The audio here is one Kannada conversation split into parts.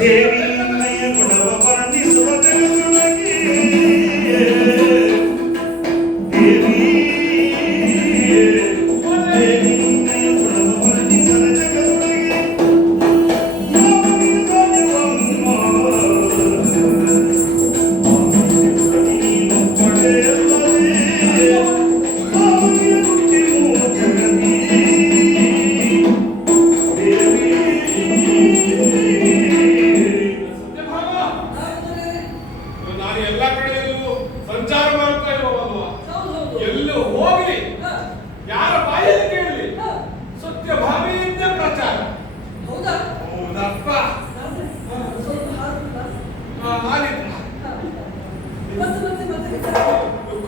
ದೇವಿ ನಿನ್ನಯ ಗುಣವ ವರ್ಣಿಸುವ ಜಗದೊಳಗೆ ದೇವಿ ದೇವಿ ನಿನ್ನಯ ಗುಣವ ವರ್ಣಿಸುವ ಜಗದೊಳಗೆ ನೀನು ಪಡೆಯಲ್ಲದೆ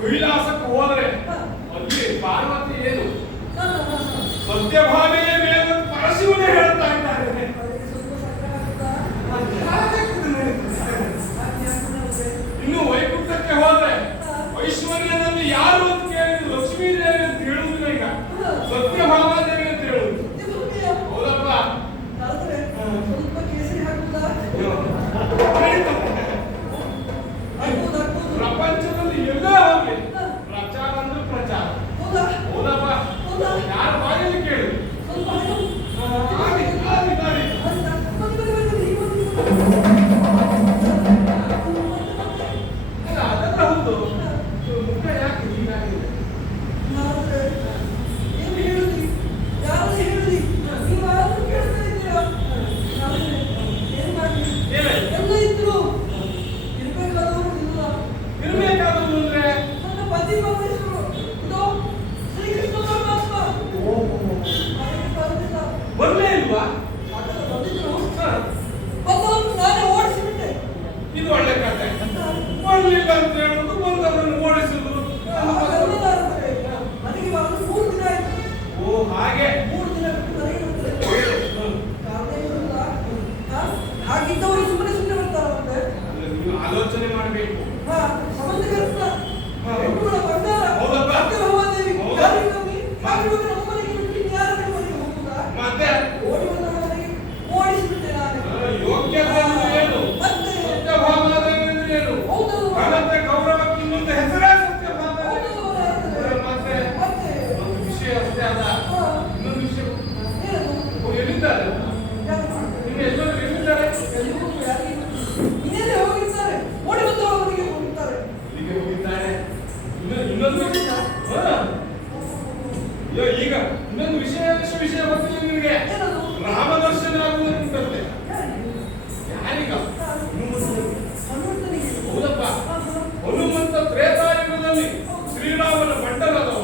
ಕೈಲಾಸಕ್ಕೆ ಹೋದ್ರೆ ಅಲ್ಲಿ ಪಾರ್ವತಿ ಏನು ಸತ್ಯಭಾಮೆಯೇ ಮೇಲೆ ಪರಶಿವನೇ ಹೇಳ್ತಾ ಇದ್ದಾರೆ. ಇನ್ನು ವೈಕುಂಠಕ್ಕೆ ಹೋದ್ರೆ ಐಶ್ವರ್ಯದಲ್ಲಿ ಯಾರು ಅಂತ ಕೇಳಿದ್ರು ಲಕ್ಷ್ಮೀ ದೇವಿ ಅಂತ ಹೇಳುವುದಿಲ್ಲ, ಈಗ ಸತ್ಯಭಾಮಾದೇವಿ ಅಂತ ಹೇಳುವುದು. ಹೌದಪ್ಪ, ಪ್ರಪಂಚದಲ್ಲಿ ಎಲ್ಲ ಹೋಗ್ಲಿ ಪ್ರಚಾರ ಅಂದ್ರೆ ಪ್ರಚಾರ. ಹೌದಪ್ಪ, ಯಾರ ಬಾಯಲ್ಲಿ ಕೇಳಿ ಅದೆಲ್ಲ ಹೌದು. ಮುಖ ಯಾಕೆ ಹೀಗಾಗಿದೆ? ಇರ್ಬೇಕಾದ್ರು ಅಂದ್ರೆ ಬರ್ಲೇ ಇಲ್ವಾ? ಇದು ಒಳ್ಳೆ ಕಥೆ. ಬರ್ಲಿಲ್ಲ ಅಂತ ಹೇಳುದು, ಬಂದವರನ್ನು ಓಡಿಸುದು. ಓ ಹಾಗೆ. ಹಾಗಿದ್ದವರು ಸುಮ್ಮನೆ ಸುಮ್ಮನೆ ಬರ್ತಾರಂತೆ. ನೀವು ಆಲೋಚನೆ ಮಾಡಬೇಕು. ಮತ್ತೆ ಯೋಗ್ಯತೆ ಏನು? ಸತ್ಯಭಾಮಾದೇವಿ ಅಂದ್ರೆ ಏನು? ಘನತೆ ಗೌರವಕ್ಕೆ ಇನ್ನೊಂದು ಹೆಸರೇ ಸತ್ಯಭಾಮಾದೇವಿ. ಮತ್ತೆ ಒಂದು ವಿಷಯ ಅಷ್ಟೇ ಅಲ್ಲ, ಇನ್ನೊಂದು ವಿಷಯ. ಎಲ್ಲಿದ್ದಾರೆ ನಿಮ್ಮ ಎಲ್ಲರೂ? ಎಲ್ಲಿದ್ದಾರೆ? ಇಲ್ಲಿಗೆ ಹೋಗಿದ್ದಾರೆ. ಇನ್ನೊಂದು ಈಗ ಇನ್ನೊಂದು ವಿಷಯ ಗೊತ್ತಿಲ್ಲ ನಿಮಗೆ? ರಾಮದರ್ಶನ ಆಗುವಂತೆ ಯಾರೀಗ? ಹೌದಪ್ಪ, ಹನುಮಂತ ತ್ರೇತಾಯುಗದಲ್ಲಿ ಶ್ರೀರಾಮನ ಮಂಡಲದವ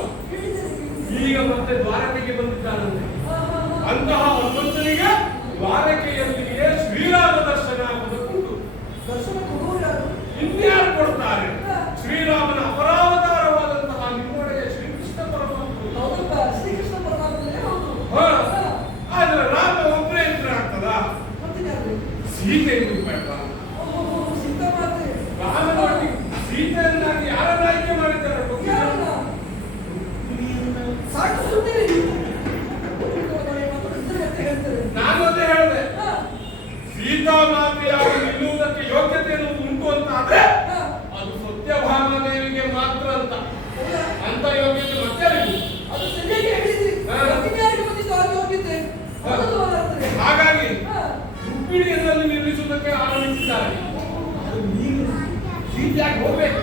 ಈಗ ಮತ್ತೆ ದ್ವಾರಕೆಗೆ ಬಂದಿದ್ದಾನಂತೆ. ಅಂತಹ ಹನುಮಂತನಿಗೆ ದ್ವಾರಕೆಯಲ್ಲಿಯೇ ಶ್ರೀರಾಮ ದರ್ಶನ ಆಗುವುದಕ್ಕುಂಟು. ಇನ್ಯಾರು ಕೊಡ್ತಾರೆ? ಶ್ರೀರಾಮನ ಅಪರಾವತಾರವಾದಂತಹ ನಿಮ್ಮೊಡೆಯ ಶ್ರೀಕೃಷ್ಣ ಪರಮಾತ್ಮ. ಆದ್ರೆ ರಾಮ ಒಬ್ಬರೇ ಇದ್ರೆ ಆಗ್ತದ? ಸೀತೆ ಇರ್ಬೇಕಲ್ಲ. ರಾಮನೊಟ್ಟಿಗೆ ಸೀತೆಯನ್ನಾಗಿ ಯಾರನ್ನ ಆಯ್ಕೆ ಮಾಡಿದ್ದಾರೆ? ನಾನು ಅದೇ ಹೇಳಿದೆ, ಸೀತಾ ಮಾತೆಯಾಗಿ ನಿಲ್ಲುವುದಕ್ಕೆ ಯೋಗ್ಯತೆ ಅನ್ನೋದು ಉಂಟು ಅಂತ ಆದ್ರೆ ಅದು ಸತ್ಯಭಾಮಾದೇವಿಗೆ ಮಾತ್ರ ಅಂತ. ಅಂತ ಯೋಗ್ಯತೆ ಮತ್ತೆ ಹಾಗಾಗಿ ರುಕ್ಮಿಣಿಯಲ್ಲಿ ನಿಲ್ಲಿಸುವುದಕ್ಕೆ ಆರಂಭಿಸಿದ್ದಾರೆ. ನೀನು ಸೀತೆಯಾಗಿ ಹೋಗ್ಬೇಕು.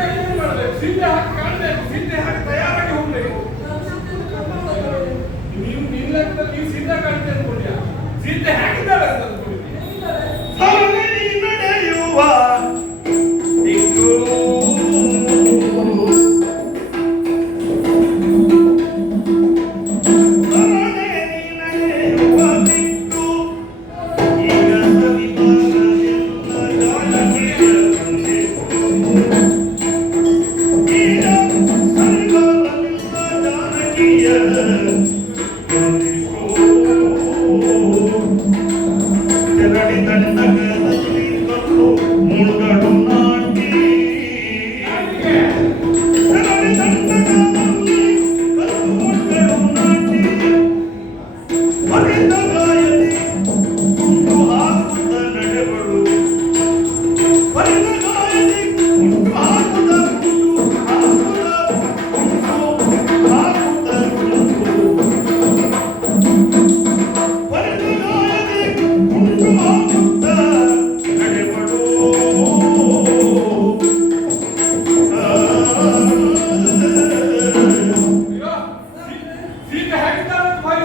ಏನ್ ಮಾಡಬೇಕು? ಸೀತೆ ಹಾಕಿ ಕಾಣಬೇಕು, ಸೀತೆ ಹಾಕಿ ತಯಾರಾಗಿ ಹೋಗ್ಬೇಕು. ನೀವು ನಿನ್ನ ಲೆಕ್ಕದಲ್ಲಿ ನೀವು ಸೀತೆ ಕಾಣ್ತೇನೆ ಅನ್ಕೊಂಡ್ಯಾ? ಸೀತೆ ಹಾಕಿದ್ದಾರೆ ಅಂತ ಅವನಲ್ಲಿ ನಡೆಯುವ ದಿಕ್ಕು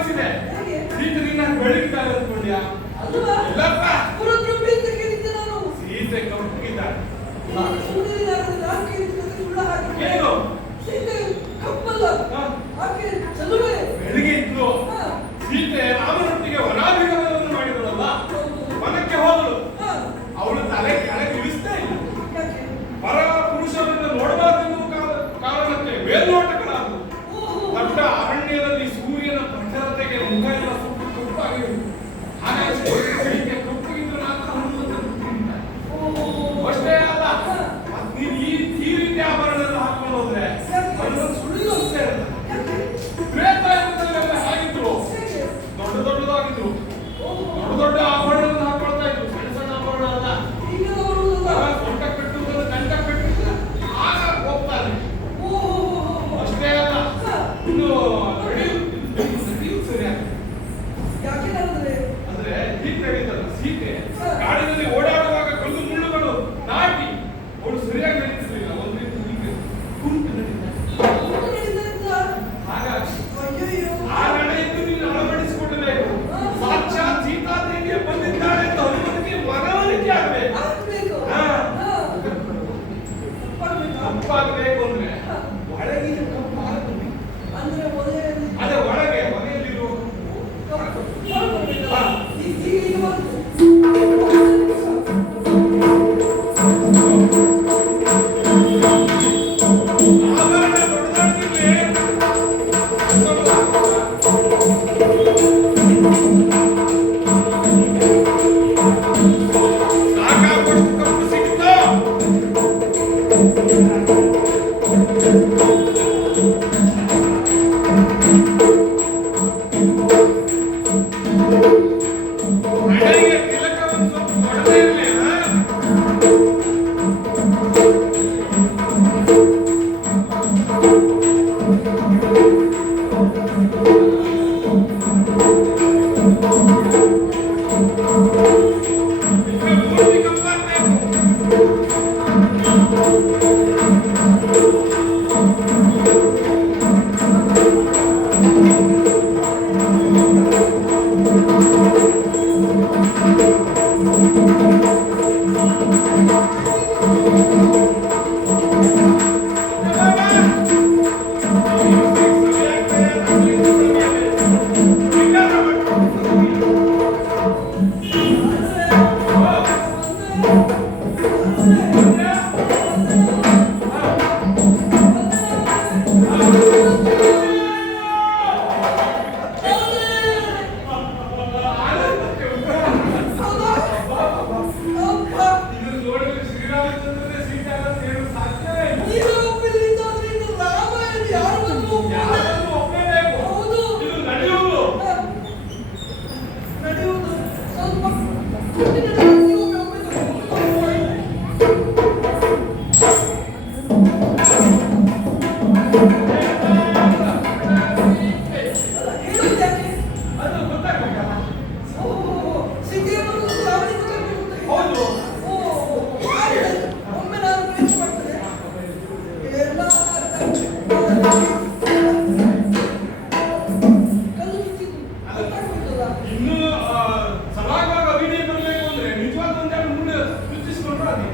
ಅನಿಸಿದೆ. ಹೇಗೆ? ಸೀತೆ ನಿನ್ನ ಬೆಳಗಿದ್ದಾರೆ ಅಂದ್ಕೊಂಡ್ಯಾ? ಅಲ್ವಾ? ಇಲ್ಲಪ್ಪ, ಅವ್ರ ಹತ್ರ ಅಂತ ಕೇಳಿದ್ದೆ ನಾನು. ಸೀತೆ ಕಪ್ಪಗಿದ್ದಾರೆ. ಈಗ ಸುಂದರಿದಾರರು ನಾನು ಕೇಳಿದ್ದಕ್ಕೆ ಸುಳ್ಳ ಹಾಕಿ. ಏನು? ಸೀತೆ ಕಪ್ಪಲ್ಲ. ಹಾ. ಆಕೆ ಚಲುವೆ. ಬೆಳಿಗ್ಗೆ ಇದ್ಲು. ಹಾ. ಸೀತೆ ರಾಮನೊಟ್ಟಿಗೆ ವನಾಭಿಗಮನವನ್ನು ಮಾಡಿದಳಲ್ಲ, ಹೌದು. ವನಕ್ಕೆ ಹೋದಳು. ಹಾ. ಅವಳು ತಲೆ ಕೆಳಗೆ ಇಳಿಸ್ತೇ ಇಲ್ಲ. ಯಾಕೆ? ಪರ ಪುರುಷರನ್ನು ನೋಡಬಾರದೆನ್ನುವ ಕಾರಣಕ್ಕೆ ಮೇಲ್ನೋಟಗಳಾದವು. ದೊಡ್ಡ ಅರಣ್ಯದಲ್ಲಿ ಸೂರ್ಯನ ಪ್ರಖರತೆಗೆ ಮುಖ ಎಲ್ಲ ಸುಟ್ಟು ಕಪ್ಪಾಗಿದೆ. ಹಾಗಾಗಿ ಸೀತೆ ಕಪ್ಪಗಿದ್ರು ಮಾತ್ರ ಹನುಮಂತನ ತಿಂತಾರೆ. ಅಷ್ಟೇ ಅಲ್ಲ, ನೀನು ಈ ರೀತಿ ಆಭರಣಗಳನ್ನು ಹಾಕೊಂಡು ಹೋದ್ರೆ ಹನುಮಂತ ಸುಳ್ಳು ಅಷ್ಟೇ ಇರಲ್ಲ. ತ್ರೇತಾಯುಗದಲ್ಲೆಲ್ಲ ಹೇಗಿದ್ರು? ದೊಡ್ಡ ದೊಡ್ಡದಾಗಿದ್ರು. ದೊಡ್ಡ ದೊಡ್ಡ ಆಭರಣಗಳನ್ನು ಹಾಕೊಳ್ತಾ ಇದ್ರು, ಸಣ್ಣ ಸಣ್ಣ ಆಭರಣ ಅಲ್ಲ. ಈಗಿನ ಬರುವುದಲ್ಲ. ಸೊಂಟ ಕಟ್ಟುವುದನ್ನು ಗಂಟ ಕಟ್ಟುವುದನ್ನು ಆಗ ಹೋಗ್ತಾರೆ. ಅಷ್ಟೇ ಅಲ್ಲ, ಇನ್ನು ನಡೆಯುವುದು ಸರಿಯಾಗಿ. ಯಾಕೆ ನಡೆದ್ರೆ? ಅಂದ್ರೆ ಹೀಗೆ ನಡೀತಲ್ಲ, ಸೀತೆ ಕಾಡಿನಲ್ಲಿ ಓಡಾಡುವಾಗ ಕಲ್ಲು ಮುಳ್ಳುಗಳು ನಾಟಿ ಅವಳು ಸರಿಯಾಗಿ ನಡೀತಿರ್ಲಿಲ್ಲ. ಒಂದು ರೀತಿ ಹೀಗೆ ಕುಂಟು ನಡೀತಾರೆ. ಹಾಗಾಗಿ ಅಯ್ಯಯ್ಯೋ. ಆ ನಡೆಯನ್ನು ನೀನು ಅಳವಡಿಸಿಕೊಳ್ಳಬೇಕು. ಸಾಕ್ಷಾತ್ ಸೀತಾದೇವಿಯೇ ಬಂದಿದ್ದಾಳೆ ಅಂತ ಹನುಮನಿಗೆ ಮನವರಿಕೆ ಆಗಬೇಕು. ಆಗ್ಬೇಕು. ಹಾ. ತಪ್ಪಾಗ್ಬೇಕಾ? ತಪ್ಪಾಗಬೇಕು ಅಂದ್ರೆ ಒಳಗಿನ ಕಪ್ಪು ಆಗಬೇಕು. ಅಂದ್ರೆ ಒಲೆಯಲ್ಲಿ ಅದೇ ಒಳಗೆ ಮನೆಯಲ್ಲಿರುವ ಕಪ್ಪು ಹೊರಬರ್ಬೇಕಲ್ಲ? ಈಗ ಬಂತು. ಆಭರಣ ದೊಡ್ಡದಾಗಿರ್ಲಿ. ಸಾಕಾಗುವಷ್ಟು ಕಪ್ಪು ಸಿಕ್ತು. ಹಣೆಗೆ ತಿಲಕವನ್ನು ಸ್ವಲ್ಪ ಕೊಡದೇ ಇರ್ಲಿ, ಹಾ? ಪೂರ್ತಿ ಕಪ್ಪಾಗ್ಬೇಕು. ಇನ್ನು ಸಭಾಗುವಾಗ ಅಭಿನಯ ಬರಬೇಕು ಅಂದ್ರೆ ನಿಜವಾದ ಒಂದೆರಡು ಮುಂದೆ ಸೃಷ್ಟಿಸಿಕೊಂಡ್ರೆ ಅದೇ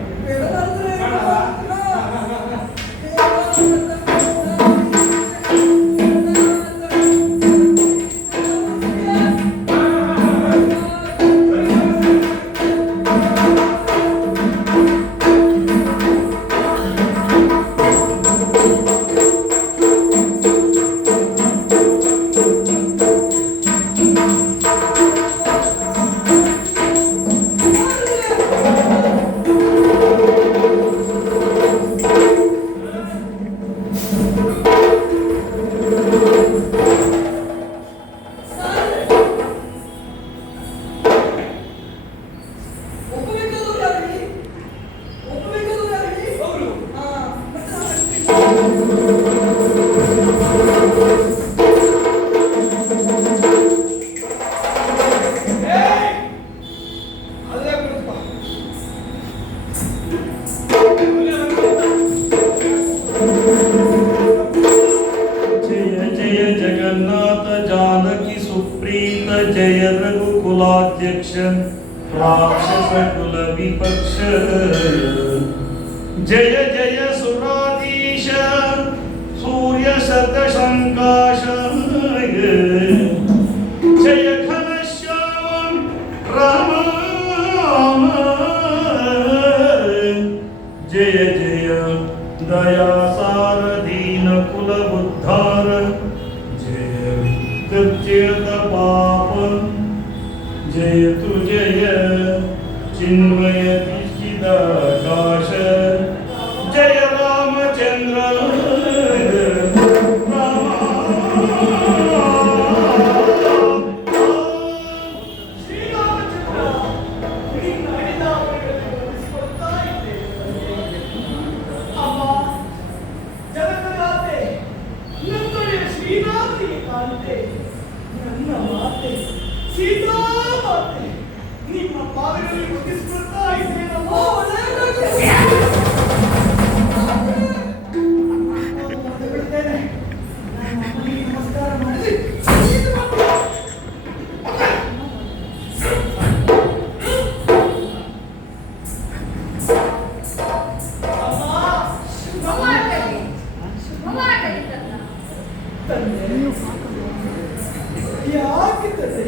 जय जय जगन्नाथ जानकी सो सुप्रीत जय रघुकुलाध्यक्ष राक्षस कुल विपक्ष जय जय सुराधीश सूर्य शतशंकाश जय घनश्याम राम जय जय दया सार दीन कुल उद्धार जय कृत्यत पाप जय तु जय चिन्मय चिदाकाश जय रामचंद्र ನಿಮ್ಮ ಪಾದಗಳಲ್ಲಿ ಮುಗಿಸ್ಕೊಳ್ತಾ ಇದ್ದೇನಮ್ಮ. ಬಿಡ್ತೇನೆ. ನಾನು ಅಮ್ಮನಿಗೆ ನಮಸ್ಕಾರ ಮಾಡಿಸಿ ಯಾಕೆ ತಂದೆ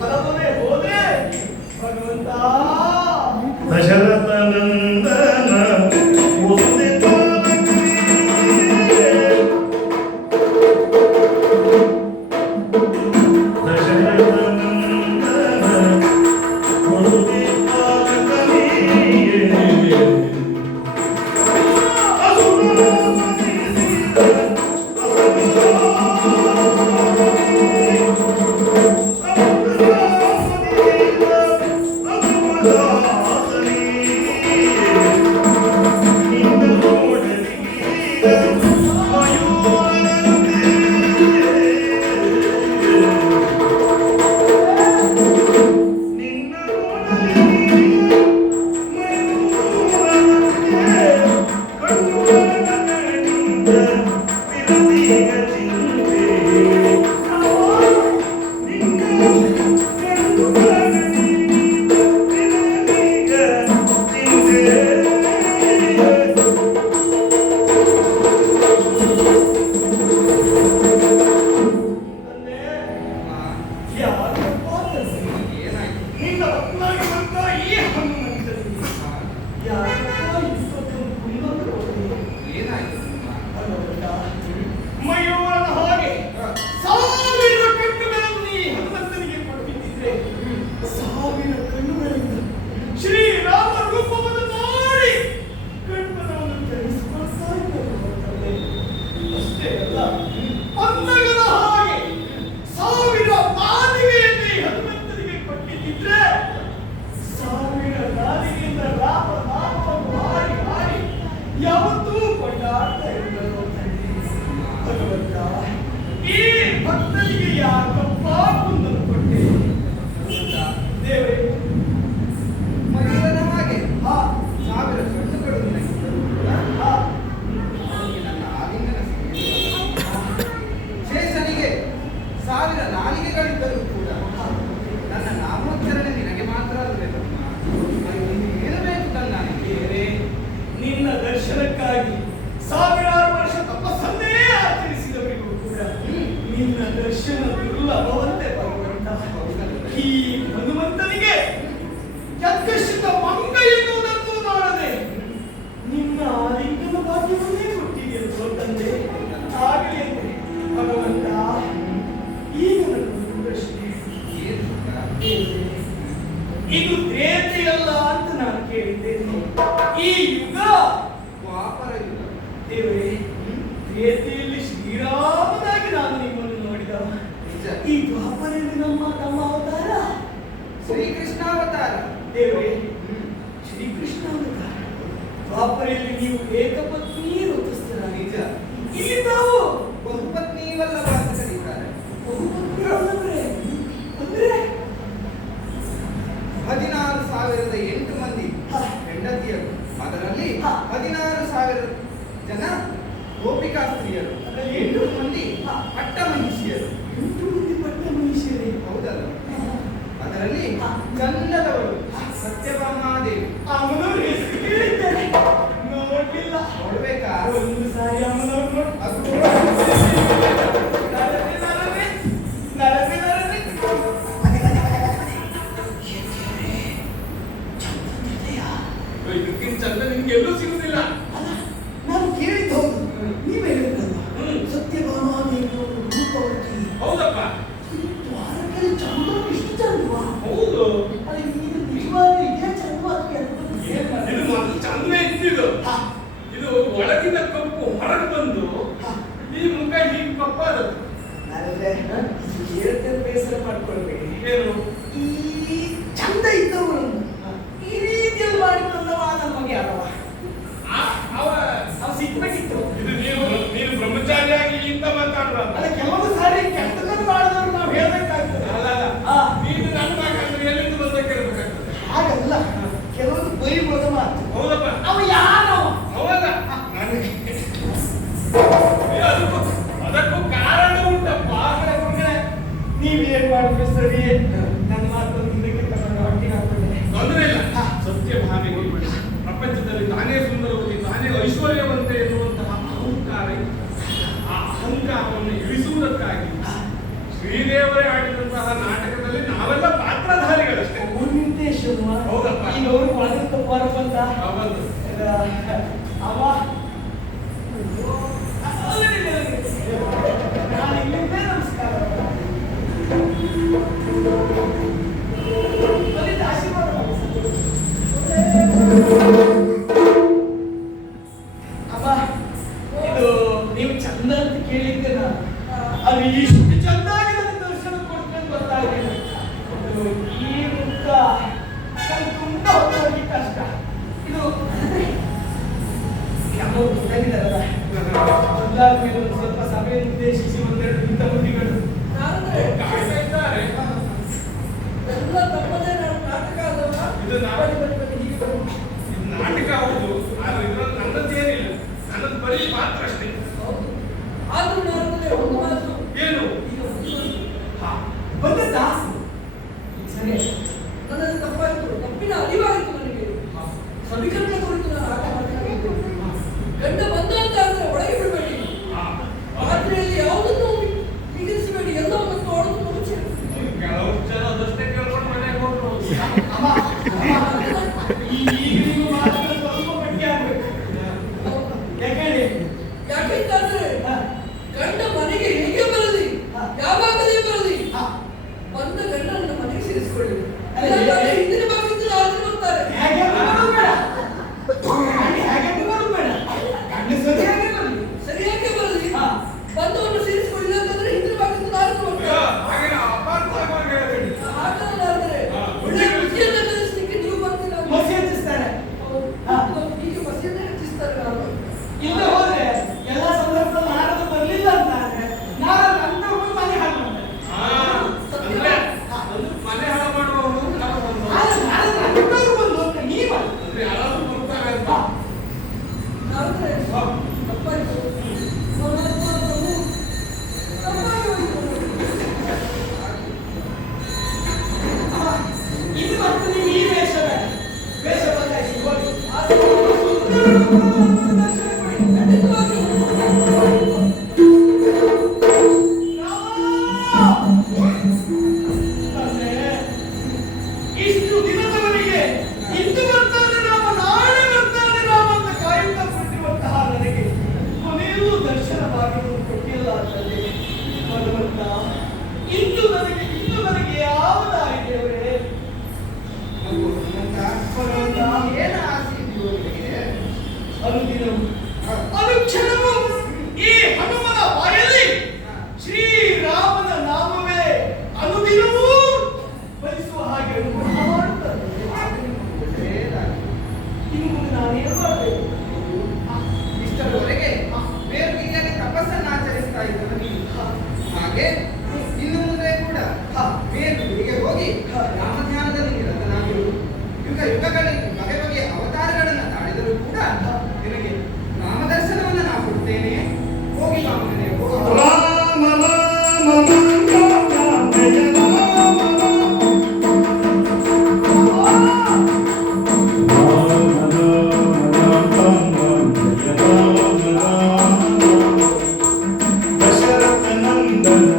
ಬರಬಹುದೇ ಹೋದ್ರೆ ಭಗವಂತ दशरथ नंदन उदित दशरथ नंदन उदित ಇದು ತ್ರೇತೆಯಲ್ಲ ಅಂತ ನಾನು ಕೇಳಿದ್ದೇನೆ. ಈ ಯುಗ ದ್ವಾಪರ ಯುಗ. ದೇವರೇ, ತ್ರೇತೆಯಲ್ಲಿ ಶ್ರೀರಾಮನಾಗಿ ನಾನು ನಿಮ್ಮನ್ನು ನೋಡಿದ. ಈ ದ್ವಾಪರದಲ್ಲಿ ನಮ್ಮ ಅವತಾರ ಶ್ರೀಕೃಷ್ಣಾವತಾರ. ದೇವರೇ, ಶ್ರೀಕೃಷ್ಣಾವತಾರ. ದ್ವಾಪರೆಯಲ್ಲಿ ನೀವು ಏಕಪತ್ನಿ ವೃತಸ್ಥರಾಗಿ, ಇಲ್ಲಿ ನಾವು ಬಹುಪತ್ನಿ ವಲ್ಲಭ ಅಂತ ಕರೀತಾರೆ. ಬಹುಪತ್ನಿ ವಲ್ಲಭರೇ ಅಂದ್ರೆ 16,008 ಮಂದಿ ಹೆಂಡತಿಯರು, ಅದರಲ್ಲಿ 16,000 ಜನ ಗೋಪಿಕಾ ಸ್ತ್ರೀಯರು, 8 ಮಂದಿ ಪಟ್ಟ ಮಹಿಷಿಯರು. ಹೌದಪ್ಪ. ಈ ದ್ವಾರಕೆಯಲ್ಲಿ ಚಂದ ಇಷ್ಟು ಚಂದವಾ? ಹೌದು. ಅಲ್ಲ, ಇದು ನಿಜವಾಗ್ಲೂ ಇದೇ ಚಂದವಾ ಅಥವಾ ಎಂತದ್ದು? ಇದು ಮೊದಲು ಚಂದವೇ ಇತ್ತಿದು. ಇದು ಒಳಗಿನ ಕಪ್ಪು ಹೊರಗೆ ಬಂದು ಈ ಮುಖ ಹೀಗೆ ಕಪ್ಪಾದದ್ದು. ನಾನಂದ್ರೆ ಹೇಳ್ತೇನೆ, ಬೇಸರ ಮಾಡ್ಕೊಳ್ಬೇಡಿ. ಏನು? ಈ ಚಂದ ಇದ್ದವರನ್ನು ಈ ರೀತಿಯಲ್ಲಿ ಮಾಡಿಕೊಂಡವ ನಮಗೆ ಅಲ್ಲವ? ಅವ ಸಿಕ್ಬೇಕಿತ್ತು. ಇದು ನೀನು ಬ್ರಹ್ಮಚಾರಿಯಾಗಿ ಇಂತ ಮಾತಾಡ್ಬಾರ್ದು. ಅಲ್ಲ, ಕೆಲವೊಂದು ಸಾರಿ ಕೆಟ್ಟದನ್ನು ಮಾಡಿದವರು ನಾವು ಹೇಳ್ಬೇಕಾಗ್ತದೆ. ನೀನು ನನ್ನ ಮಾತಾಡಿದ್ರೆ ಎಲ್ಲಿಂದ ಬಂದಕ್ಕೆ ಇರ್ಬೇಕಾಗ್ತದೆ. ಹಾಗಲ್ಲ, ಕೆಲವೊಂದು ಬೈಬೋದ ಮಾತು. ಹೌದಪ್ಪ. ಅವ ಯಾರವ? ಹೌದಾ? ಅದಕ್ಕೂ ಕಾರಣ ಉಂಟಪ್ಪ. ನೀವೇನ್ ಮಾಡಿದ್ರೆ ಸರಿ, ನನ್ನ ಮಾತನ್ನು ಇದಕ್ಕೆ ತಗೊಂಡು ಹೊಟ್ಟಿಗೆ ಹಾಕ್ತೇನೆ. ತೊಂದರೆ ಇಲ್ಲ. ಸತ್ಯ ಭಾವಿಗೆ ಪ್ರಪಂಚದಲ್ಲಿ ತಾನೇ ಸುಂದರವತಿ, ತಾನೇ ಐಶ್ವರ್ಯವಂತೆ ಎನ್ನುವಂತಹ ಅಹಂಕಾರ ಇದೆ. ಆ ಅಹಂಕಾರವನ್ನು ಇಳಿಸುವುದಕ್ಕಾಗಿ ಶ್ರೀದೇವರೇ ಆಡಿದಂತಹ ನಾಟಕದಲ್ಲಿ ನಾವೆಲ್ಲ ಪಾತ್ರಧಾರಿಗಳಷ್ಟೇ. ನಿಂತೇಶಮ್ಮ. ಹೌದಪ್ಪ. ಈಗ ಅವ್ರು ಒಳಗೆ ತಪ್ಪಾರ ಬಂದ ಹೌದು. ಅವ ನಾನು ಇಲ್ಲಿಂದೇ ನಮಸ್ಕಾರ ಅಲ್ಲಿಂದ ಆಶೀರ್ವಾದ ಮಾಡಿ. ಅಮ್ಮ, ಇದು ನೀವು ಚಂದ ಅಂತ ಕೇಳಿದ್ದೆ ನಾನು. ಅದು ಇಷ್ಟು ಚಂದಾಗಿ ನನಗೆ ದರ್ಶನ ಕೊಡ್ತೇನೆ ಗೊತ್ತಾಗಲಿಲ್ಲ. ಇದು ಈ ಮುಖ ನನಗೆ ತುಂಬಾ ಹೊತ್ತೋಗಿ ಕಷ್ಟ. ಇದು ಯಾರೋ ಗೊತ್ತಾಗಿದ್ದಾರಲ್ಲ, ಮೊದಲಾದ್ಮೇಲೆ ಒಂದು ಸ್ವಲ್ಪ ಸಭೆಯನ್ನು ಉದ್ದೇಶಿಸಿ ಒಂದೆರಡು ಇಂಥ ಬುದ್ಧಿಗಳು ಕಾಯ್ತಾ ಇದ್ದಾರೆ. ಎಲ್ಲ ತಪ್ಪದೇ ನಾನು ನಾಟಕ ಅಲ್ಲವಾ? ಇದು ನಾಟಕ ಹೌದು, ಆದ್ರೆ ಇದ್ರಲ್ಲಿ ನನ್ನದೇನಿಲ್ಲ. ನನ್ನದು ಬರೀ ಪಾತ್ರ ಅಷ್ಟೇ. ಆದ್ರೂ ನಾನು ಒಂದು ಮಾತು. ಏನು? ಈಗ ಬಂದದ್ದಾ? ಸರಿ, ನನ್ನಲ್ಲಿ ತಪ್ಪಾಯಿತು, ತಪ್ಪಿನ ಅರಿವಾಯಿತು ನನಗೆ. ಸವಿಕಲ್ಪನೆ ಕುರಿತು ನಾನು ಆಟ ಮಾಡಬೇಕಾಗಿತ್ತು. ಗಂಡ ಬಂದ ಅಂತ ಆದ್ರೆ ಒಳಗೆ ಬಿಡಬೇಡಿ. ಪಾತ್ರೆಯಲ್ಲಿ ಯಾವುದನ್ನು ಮಿಗಿಲಿಸಬೇಡಿ, ಎಲ್ಲವನ್ನು ನೋಡೋದು ಮುಂಚೆ. ಕೆಲವು ಜನ ಅದಷ್ಟೇ ಕೇಳ್ಕೊಂಡು ಮನೆಗೆ ಹೋಗ್ರು. ಈಗ ನೀವು ಮಾತ್ರ ಸ್ವಲ್ಪ ಗಟ್ಟಿ ಆಗ್ಬೇಕು. ಯಾಕೇಳಿ? ಯಾಕೆಂತಂದ್ರೆ ಗಂಡ ಮನೆಗೆ ಹೇಗೆ ಬರಲಿ, ಯಾವಾಗಲೇ ಬರಲಿ, ಬಂದ ಗಂಡನ ಮನೆಗೆ ಸೇರಿಸಿಕೊಳ್ಳಿ. ಹಿಂದಿನ ಭಾಗದಿಂದ ಆದ್ರೆ ಬರ್ತಾರೆ. ಸರಿಯಾಗಿ ಬರಲಿ, ಬಂದವನ್ನು ಸೇರಿಸಿಕೊಳ್ಳಿ. ಅಂತಂದ್ರೆ ಹಿಂದಿನ ಭಾಗದಿಂದ ಆದ್ರೆ ಬರ್ತಾರೆ. ಹಾಗೆ ಅಪಾರ್ಥವಾಗಿ ಹೇಳಬೇಡಿ. ಹಾಗಾದ್ರೆ ಒಳ್ಳೆ ಬುದ್ಧಿಯನ್ನು ಕಲಿಸ್ಲಿಕ್ಕೆ ನೀವು ಬರ್ತೀರಾ? ಮಸಿ ಹಚ್ಚಿಸ್ತಾರೆ. ಈಗ ಬಸ್ಸಿಯನ್ನೇ ಹೆಚ್ಚಿಸ್ತಾರೆ. ನಾನು ಇಲ್ಲ ಹೋದ್ರೆ ಎಲ್ಲ ಸಂದರ್ಭದಲ್ಲಿ ನಾರದು ಬರ್ಲಿಲ್ಲ ಅಂತ ಆದ್ರೆ ನಾರದು ನನ್ನ ಮನೆ ಹಾಳು ಮಾಡ್ತಾರೆ. ಅಂದ್ರೆ ಅದು ಮನೆ ಹಾಳು ಮಾಡುವವರು ನಾವು ಬಂದು. ನಾರದು ಅಡ್ಡೋರು ಬಂದು ಅಂತ ನೀವ ಅಂದ್ರೆ ಯಾರಾದ್ರೂ ಬರ್ತಾರೆ ಅಂತ. ಆದ್ರೆ ತಪ್ಪಾಯ್ತು. ಇದು ಮತ್ತು ನೀವು ಈ ವೇಷ ಬೇಡ. ವೇಷ ಬದಲಾಯಿಸಿ ಹೋಗಿ. ಇಷ್ಟು ದಿನದವರೆಗೆ ಇಂದು ಬರ್ತಾನೆ ರಾಮ, ನಾಳೆ ಬರ್ತಾನೆ ರಾಮ ಅಂತ ಕಾಯುತ್ತಾ ಕೊಟ್ಟಿರುವಂತಹ ನನಗೆ ಕೊನೆಯೂ ದರ್ಶನ ಭಾಗ್ಯವನ್ನು ಕೊಟ್ಟಿಲ್ಲ ಅಂತಂದ್ರೆ ಭಗವಂತ, ಇಂದು ನನಗೆ ಯಾವ ದಾರಿ ದೇವರೇ? ಭಗವಂತ, ಏನು ಆಸೆ ಇದೆಯೋ ನಿನಗೆ? ಅನುದಿನವೂ ಅನುಕ್ಷಣವೂ ಈ ಹನುಮನ ಬಾಯಲ್ಲಿ ಶ್ರೀರಾಮನ ನಾಮವೇ ಅನುದಿನವೂ ಬಯಸುವ ಹಾಗೆ ಅನುಗ್ರಹ ಮಾಡುತ್ತದೆ. ಒಳ್ಳೆಯದಾಗಿ. ಇನ್ನು ಮುಂದೆ ನಾನೇನು ಮಾಡಬೇಕು? ಇಷ್ಟರವರೆಗೆ ಬೇರೆ ರೀತಿಯಾಗಿ ತಪಸ್ಸನ್ನು ಆಚರಿಸ್ತಾ ಇದ್ದವ ನೀನು. ಹಾಗೆ ಇನ್ನು ಮುಂದೆ ಕೂಡ ಬೇರೆ ಹೋಗಿ ರಾಮಧ್ಯಾನದಲ್ಲಿ ನಿರತನಾಗಿರು. ಯುಗ ಯುಗಗಳಲ್ಲಿ ಬಗೆ ಬಗೆಯ ಅವತಾರಗಳನ್ನು ತಾಳಿದರೂ ಕೂಡ ನಿನಗೆ ರಾಮದರ್ಶನವನ್ನು ನಾನು ಕೊಡ್ತೇನೆ. ಹೋಗಿ ರಾಮನೇ ಹೋಗಿ. ರಾಮ ರಾಮ ರಾಮ ಜಯ ರಾಮ ದಶರಥ ನಂದನ